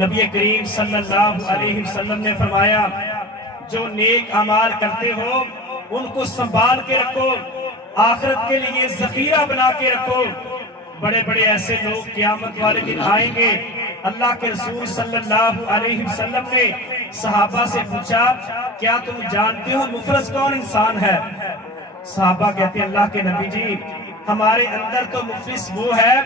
نبی کریم صلی اللہ علیہ وسلم نے فرمایا جو نیک اعمال کرتے ہو ان کو سنبھال کے رکھو، آخرت کے لیے ذخیرہ بنا کے رکھو۔ بڑے بڑے ایسے لوگ قیامت والے دن آئیں گے۔ اللہ کے رسول صلی اللہ علیہ وسلم نے صحابہ سے پوچھا کیا تم جانتے ہو مفلس کون انسان ہے؟ صحابہ کہتے ہیں اللہ کے نبی جی ہمارے اندر تو مفلس وہ ہے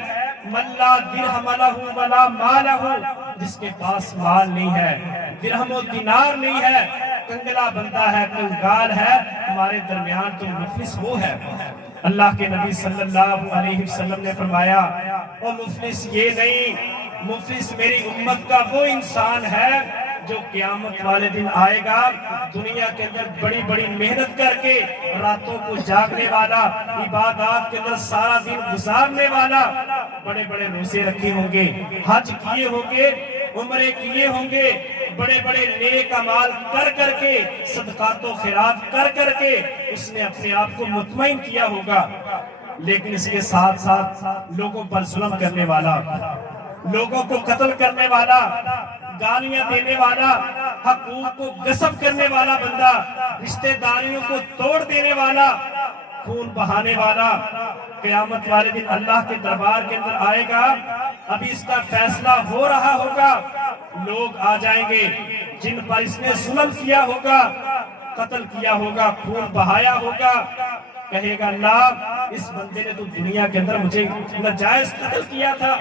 من لا درہم لہ ولا مال لہ، جس کے پاس مال نہیں ہے، درہم و دینار نہیں ہے، کنگلا بندہ ہے، کنگال ہے، ہمارے درمیان تو مفلس وہ ہے۔ اللہ کے نبی صلی اللہ علیہ وسلم نے فرمایا وہ مفلس یہ نہیں، مفلس میری امت کا وہ انسان ہے جو قیامت والے دن آئے گا دنیا کے اندر بڑی بڑی محنت کر کے، راتوں کو جاگنے والا، عبادات کے اندر سارا دن گزارنے والا، بڑے بڑے روزے رکھے ہوں گے، حج کیے ہوں گے، عمرے کیے ہوں گے، بڑے بڑے نیک اعمال کر کر کے، صدقات و خیرات کر کر کے اس نے اپنے آپ کو مطمئن کیا ہوگا، لیکن اس کے ساتھ ساتھ لوگوں پر ظلم کرنے والا، لوگوں کو قتل کرنے والا، گالیاں دینے والا، حقوق کو غصب کرنے والا بندہ، رشتہ داریوں کو توڑ دینے والا، خون بہانے والا، قیامت والے دن اللہ کے دربار کے اندر آئے گا۔ ابھی اس کا فیصلہ ہو رہا ہوگا، لوگ آ جائیں گے جن پر اس نے ظلم کیا ہوگا، قتل کیا ہوگا، خون بہایا ہوگا، کہے گا اللہ اس بندے نے تو دنیا کے اندر مجھے ناجائز قتل کیا تھا،